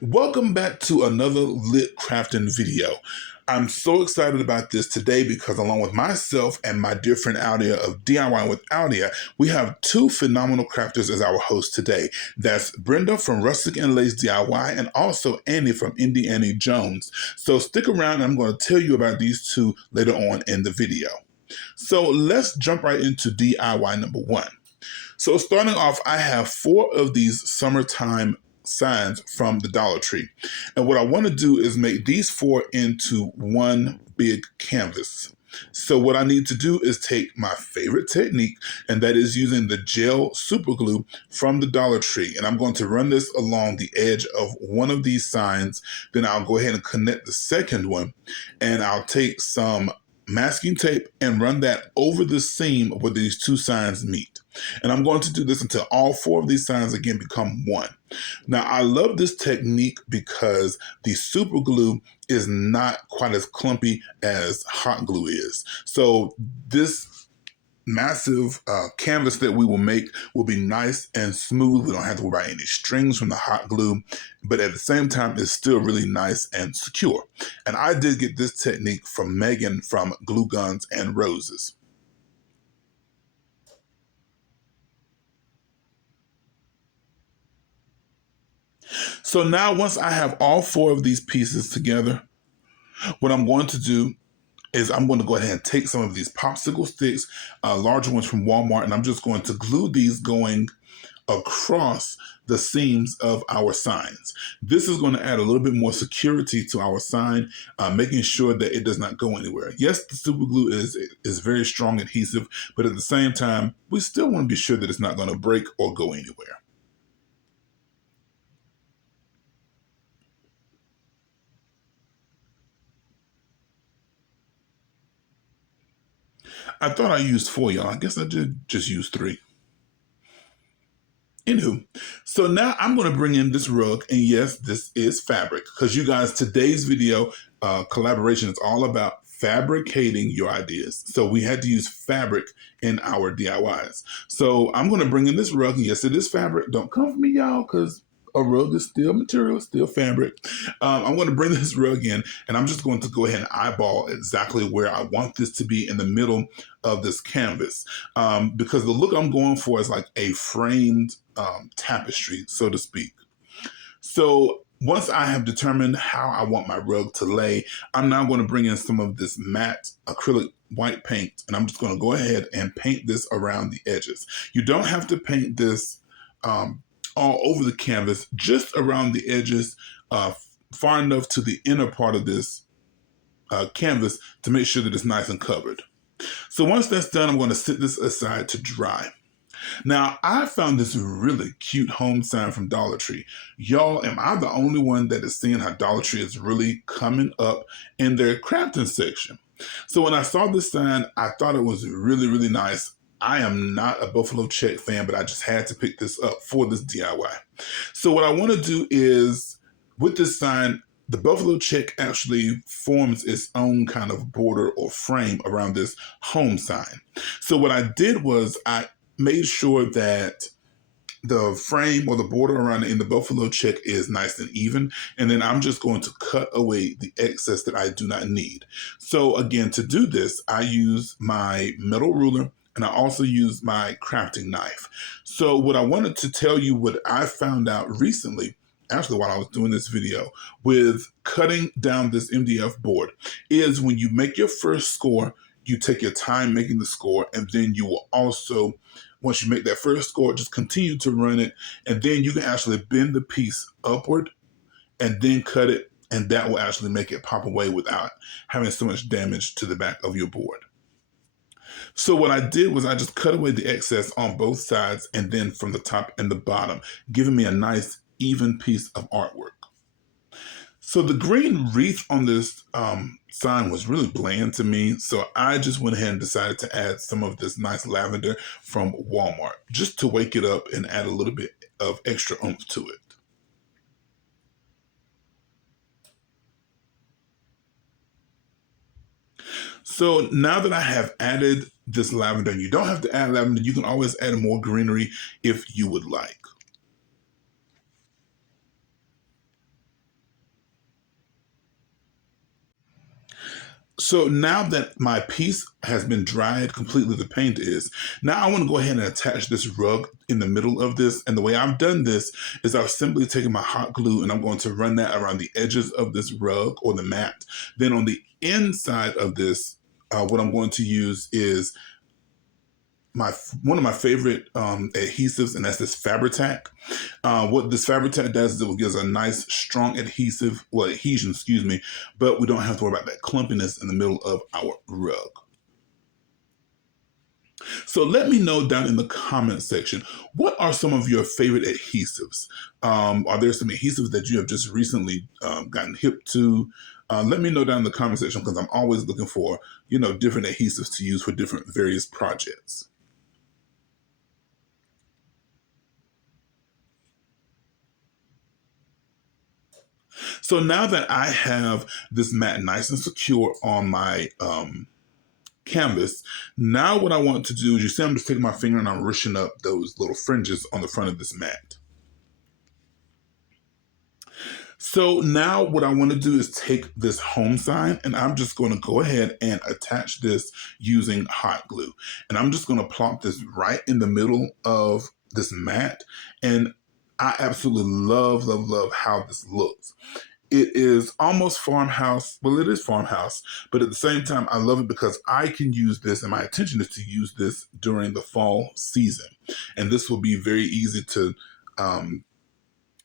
Welcome back to another lit crafting video. I'm so excited about this today because along with myself and my dear friend Audia of DIY with Audia, we have two phenomenal crafters as our hosts today. That's Brenda from Rustic and Lace DIY and also Annie from Indie Annie Jones. So stick around and I'm going to tell you about these two later on in the video. So let's jump right into DIY number one. So starting off, I have 4 of these summertime signs from the Dollar Tree. And what I want to do is make these 4 into one big canvas. So what I need to do is take my favorite technique, and that is using the gel super glue from the Dollar Tree. And I'm going to run this along the edge of one of these signs. Then I'll go ahead and connect the second one, and I'll take some masking tape and run that over the seam where these two signs meet. And I'm going to do this until all 4 of these signs again become one. Now, I love this technique because the super glue is not quite as clumpy as hot glue is. So this massive canvas that we will make will be nice and smooth. We don't have to worry about any strings from the hot glue, but at the same time, it's still really nice and secure. And I did get this technique from Megan from Glue Guns and Roses. So now once I have all 4 of these pieces together, what I'm going to do is I'm going to go ahead and take some of these popsicle sticks, larger ones from Walmart, and I'm just going to glue these going across the seams of our signs. This is going to add a little bit more security to our sign, making sure that it does not go anywhere. Yes, the super glue is very strong adhesive, but at the same time, we still want to be sure that it's not going to break or go anywhere. I thought I used 4, y'all. I guess I did just use 3. Anywho, so now I'm going to bring in this rug, and yes, this is fabric, because you guys, today's video collaboration is all about fabricating your ideas. So we had to use fabric in our DIYs. So I'm going to bring in this rug, and yes, it is fabric. Don't come for me, y'all, because a rug is still material, still fabric. I'm going to bring this rug in, and I'm just going to go ahead and eyeball exactly where I want this to be in the middle of this canvas, because the look I'm going for is like a framed tapestry, so to speak. So once I have determined how I want my rug to lay, I'm now going to bring in some of this matte acrylic white paint, and I'm just going to go ahead and paint this around the edges. You don't have to paint this all over the canvas, just around the edges, far enough to the inner part of this canvas to make sure that it's nice and covered. So once that's done, I'm going to sit this aside to dry. Now, I found this really cute home sign from Dollar Tree. Y'all, am I the only one that is seeing how Dollar Tree is really coming up in their crafting section? So when I saw this sign, I thought it was really, really nice. I am not a Buffalo Check fan, but I just had to pick this up for this DIY. So what I want to do is, with this sign, the Buffalo Check actually forms its own kind of border or frame around this home sign. So what I did was I made sure that the frame or the border around it in the Buffalo Check is nice and even. And then I'm just going to cut away the excess that I do not need. So again, to do this, I use my metal ruler, and I also use my crafting knife. So what I wanted to tell you, what I found out recently, actually while I was doing this video, with cutting down this MDF board, is when you make your first score, you take your time making the score, and then you will also, once you make that first score, just continue to run it, and then you can actually bend the piece upward and then cut it, and that will actually make it pop away without having so much damage to the back of your board. So what I did was I just cut away the excess on both sides and then from the top and the bottom, giving me a nice even piece of artwork. So the green wreath on this sign was really bland to me, so I just went ahead and decided to add some of this nice lavender from Walmart, just to wake it up and add a little bit of extra oomph to it. So now that I have added this lavender, and you don't have to add lavender, you can always add more greenery if you would like. So now that my piece has been dried completely, the paint is, now I want to go ahead and attach this rug in the middle of this. And the way I've done this is I've simply taken my hot glue and I'm going to run that around the edges of this rug or the mat. Then on the inside of this, what I'm going to use is one of my favorite adhesives, and that's this Fabricate. What this Fabricate does is it gives a nice, strong adhesion, excuse me, but we don't have to worry about that clumpiness in the middle of our rug. So let me know down in the comment section, what are some of your favorite adhesives? Are there some adhesives that you have just recently gotten hip to? Let me know down in the comment section, because I'm always looking for, different adhesives to use for different various projects. So now that I have this mat nice and secure on my canvas, now what I want to do is, you see I'm just taking my finger and I'm ruching up those little fringes on the front of this mat. So now what I want to do is take this home sign and I'm just going to go ahead and attach this using hot glue. And I'm just going to plop this right in the middle of this mat. And I absolutely love, love, love how this looks. It is almost farmhouse. Well, it is farmhouse, but at the same time, I love it because I can use this, and my intention is to use this during the fall season. And this will be very easy to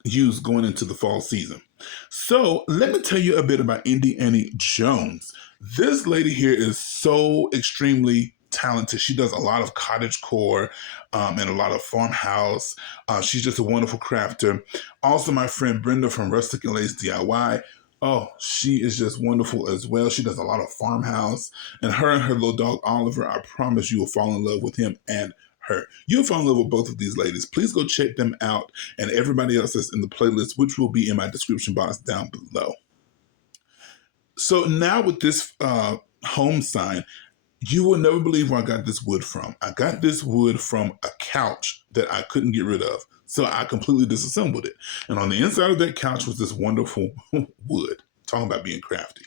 use going into the fall season. So let me tell you a bit about Indy Annie Jones. This lady here is so extremely talented. She does a lot of cottagecore and a lot of farmhouse. She's just a wonderful crafter. Also, my friend Brenda from Rustic and Lace DIY. Oh, she is just wonderful as well. She does a lot of farmhouse. And her little dog, Oliver, I promise you will fall in love with him and her. You'll fall in love with both of these ladies. Please go check them out, and everybody else that's in the playlist, which will be in my description box down below. So now with this home sign, you will never believe where I got this wood from. I got this wood from a couch that I couldn't get rid of. So I completely disassembled it. And on the inside of that couch was this wonderful wood. Talking about being crafty.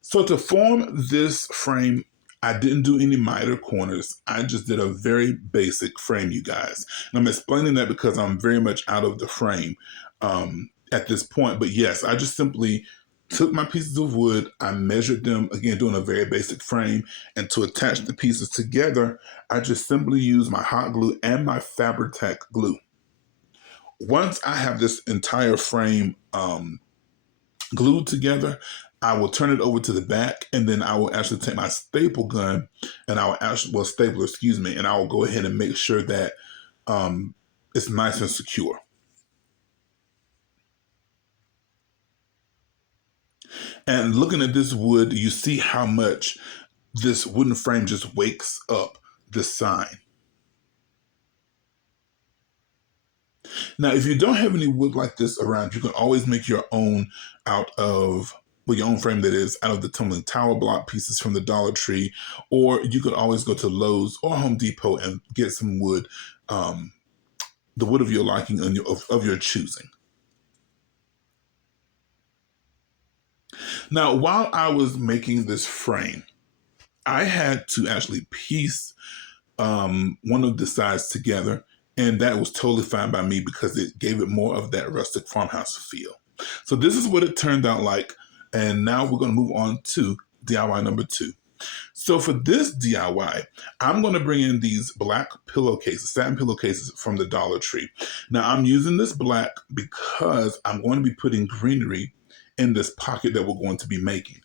So to form this frame, I didn't do any miter corners. I just did a very basic frame, you guys. And I'm explaining that because I'm very much out of the frame at this point. But yes, I just simply took my pieces of wood, I measured them, again, doing a very basic frame, and to attach the pieces together, I just simply use my hot glue and my Fabricate glue. Once I have this entire frame glued together, I will turn it over to the back, and then I will actually take my staple gun and I will actually, well, stapler, excuse me, and I will go ahead and make sure that it's nice and secure. And looking at this wood, you see how much this wooden frame just wakes up the sign. Now, if you don't have any wood like this around, you can always make your own out of, well, your own frame that is, out of the tumbling tower block pieces from the Dollar Tree, or you could always go to Lowe's or Home Depot and get some wood, the wood of your liking and of your choosing. Now, while I was making this frame, I had to actually piece one of the sides together, and that was totally fine by me because it gave it more of that rustic farmhouse feel. So this is what it turned out like, and now we're going to move on to DIY number 2. So for this DIY, I'm going to bring in these black pillowcases, satin pillowcases from the Dollar Tree. Now I'm using this black because I'm going to be putting greenery in this pocket that we're going to be making.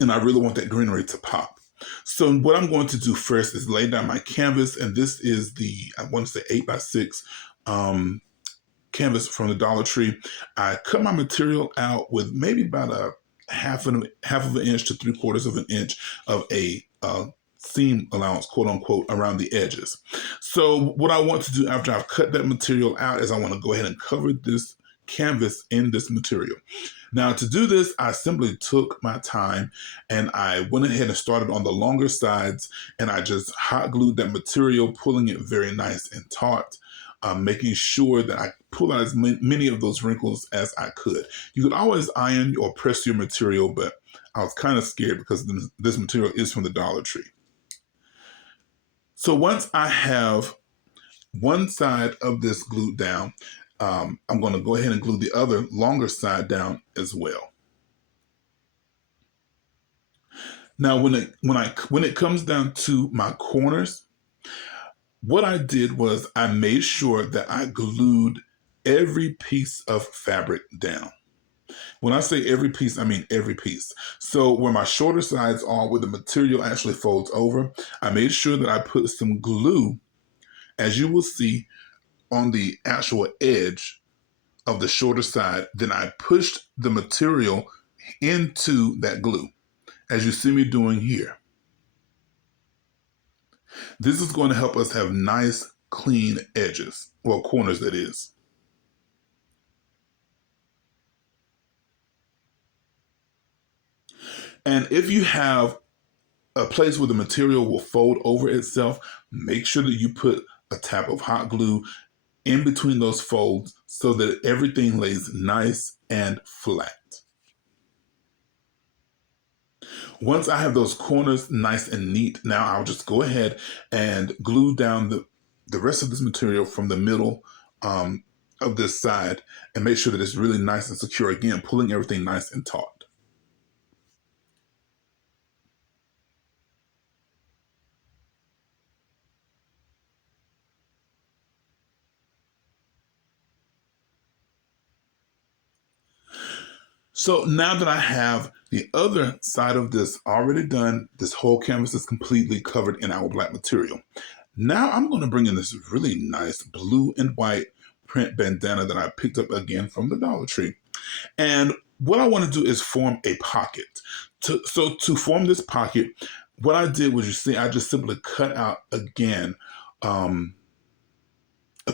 And I really want that greenery to pop. So what I'm going to do first is lay down my canvas, and this is the, I want to say 8x6 canvas from the Dollar Tree. I cut my material out with maybe about a half of an inch to 3/4 of an inch of a seam allowance, quote unquote, around the edges. So what I want to do after I've cut that material out is I want to go ahead and cover this canvas in this material. Now to do this, I simply took my time and I went ahead and started on the longer sides, and I just hot glued that material, pulling it very nice and taut, making sure that I pull out as many of those wrinkles as I could. You could always iron or press your material, but I was kind of scared because this material is from the Dollar Tree. So once I have one side of this glued down, I'm going to go ahead and glue the other longer side down as well. Now, when it comes down to my corners, what I did was I made sure that I glued every piece of fabric down. When I say every piece, I mean every piece. So where my shorter sides are, where the material actually folds over, I made sure that I put some glue, as you will see, on the actual edge of the shorter side. Then I pushed the material into that glue, as you see me doing here. This is going to help us have nice, clean edges, well, corners that is. And if you have a place where the material will fold over itself, make sure that you put a tap of hot glue in between those folds so that everything lays nice and flat. Once I have those corners nice and neat, now I'll just go ahead and glue down the rest of this material from the middle of this side and make sure that it's really nice and secure. Again, pulling everything nice and taut. So now that I have the other side of this already done, this whole canvas is completely covered in our black material. Now I'm going to bring in this really nice blue and white print bandana that I picked up again from the Dollar Tree. And what I want to do is form a pocket. So to form this pocket, what I did was, you see, I just simply cut out again a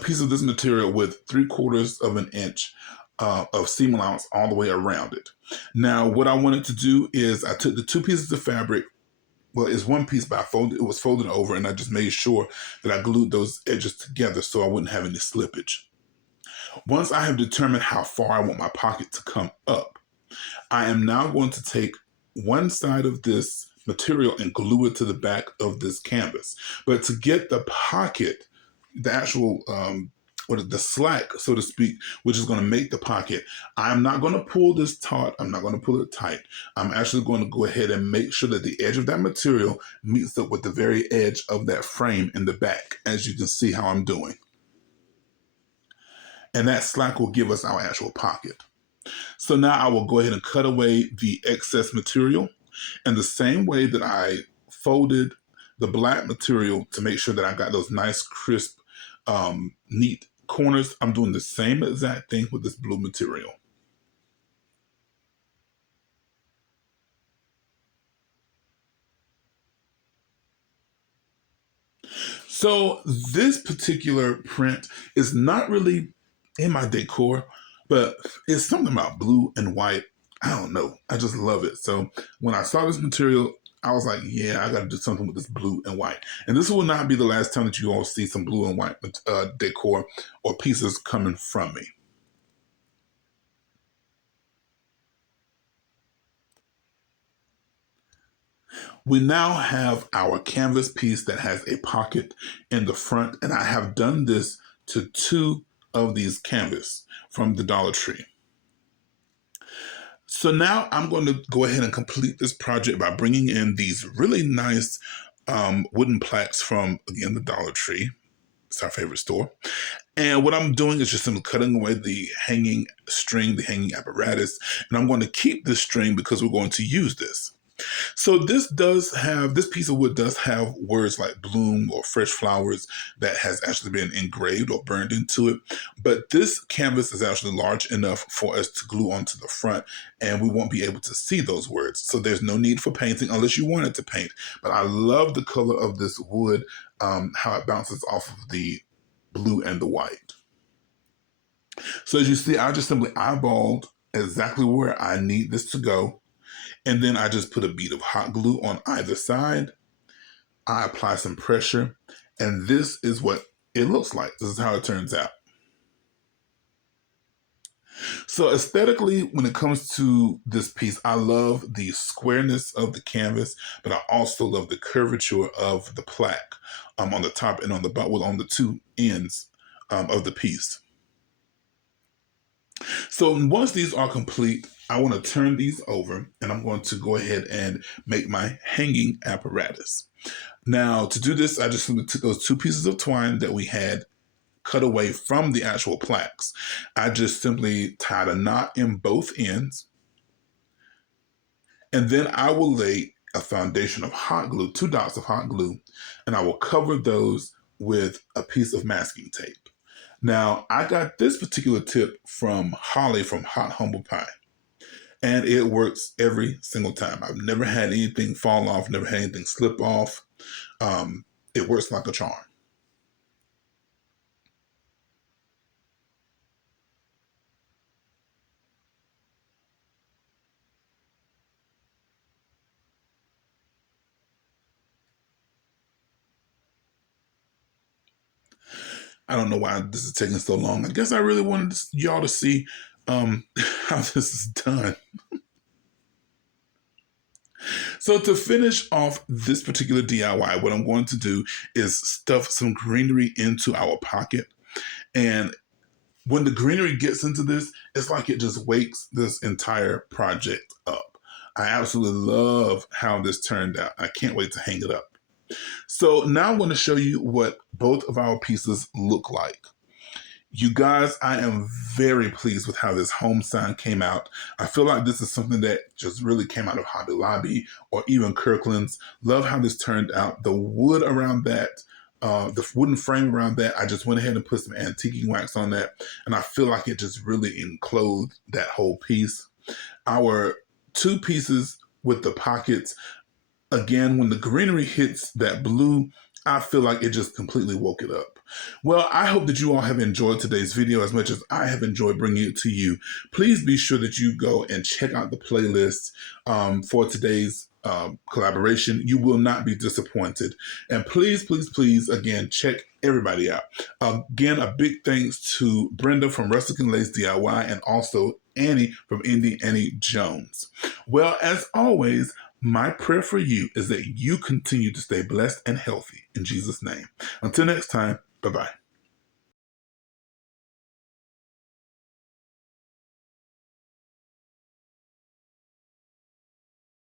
piece of this material with 3/4 of an inch of seam allowance all the way around it. Now, what I wanted to do is I took the two pieces of fabric. Well, it's one piece, but it was folded over, and I just made sure that I glued those edges together so I wouldn't have any slippage. Once I have determined how far I want my pocket to come up, I am now going to take one side of this material and glue it to the back of this canvas. But to get the pocket, the actual the slack, so to speak, which is going to make the pocket, I'm not going to pull this taut. I'm not going to pull it tight. I'm actually going to go ahead and make sure that the edge of that material meets up with the very edge of that frame in the back, as you can see how I'm doing. And that slack will give us our actual pocket. So now I will go ahead and cut away the excess material. And the same way that I folded the black material to make sure that I got those nice, crisp, neat corners, I'm doing the same exact thing with this blue material. So this particular print is not really in my decor, but it's something about blue and white. I don't know. I just love it. So when I saw this material, I was like, yeah, I got to do something with this blue and white. And this will not be the last time that you all see some blue and white decor or pieces coming from me. We now have our canvas piece that has a pocket in the front, and I have done this to two of these canvas from the Dollar Tree. So now I'm going to go ahead and complete this project by bringing in these really nice wooden plaques from, again, the Dollar Tree. It's our favorite store. And what I'm doing is just simply cutting away the hanging string, the hanging apparatus, and I'm going to keep this string because we're going to use this. So this piece of wood does have words like bloom or fresh flowers that has actually been engraved or burned into it. But this canvas is actually large enough for us to glue onto the front, and we won't be able to see those words. So there's no need for painting unless you wanted to paint. But I love the color of this wood, how it bounces off of the blue and the white. So as you see, I just simply eyeballed exactly where I need this to go. And then I just put a bead of hot glue on either side. I apply some pressure, and this is what it looks like. This is how it turns out. So aesthetically, when it comes to this piece, I love the squareness of the canvas, but I also love the curvature of the plaque on the top and on the bottom, well, on the two ends of the piece. So once these are complete, I want to turn these over and I'm going to go ahead and make my hanging apparatus. Now to do this, I just took those two pieces of twine that we had cut away from the actual plaques. I just simply tied a knot in both ends, and then I will lay a foundation of hot glue, 2 dots of hot glue, and I will cover those with a piece of masking tape. Now, I got this particular tip from Holly from Hot Humble Pie, and it works every single time. I've never had anything fall off, never had anything slip off. It works like a charm. I don't know why this is taking so long. I guess I really wanted y'all to see how this is done. So to finish off this particular DIY, what I'm going to do is stuff some greenery into our pocket. And when the greenery gets into this, it's like it just wakes this entire project up. I absolutely love how this turned out. I can't wait to hang it up. So now I'm going to show you what both of our pieces look like. You guys, I am very pleased with how this home sign came out. I feel like this is something that just really came out of Hobby Lobby or even Kirkland's. Love how this turned out. The wood around that, the wooden frame around that, I just went ahead and put some antiquing wax on that. And I feel like it just really enclosed that whole piece. Our two pieces with the pockets, again, when the greenery hits that blue, I feel like it just completely woke it up. Well, I hope that you all have enjoyed today's video as much as I have enjoyed bringing it to you. Please be sure that you go and check out the playlist for today's collaboration. You will not be disappointed. And please, please, please, again, check everybody out. Again, a big thanks to Brenda from Rustic and Lace DIY and also Annie from Indie Annie Jones. Well, as always, my prayer for you is that you continue to stay blessed and healthy in Jesus' name. Until next time, bye-bye.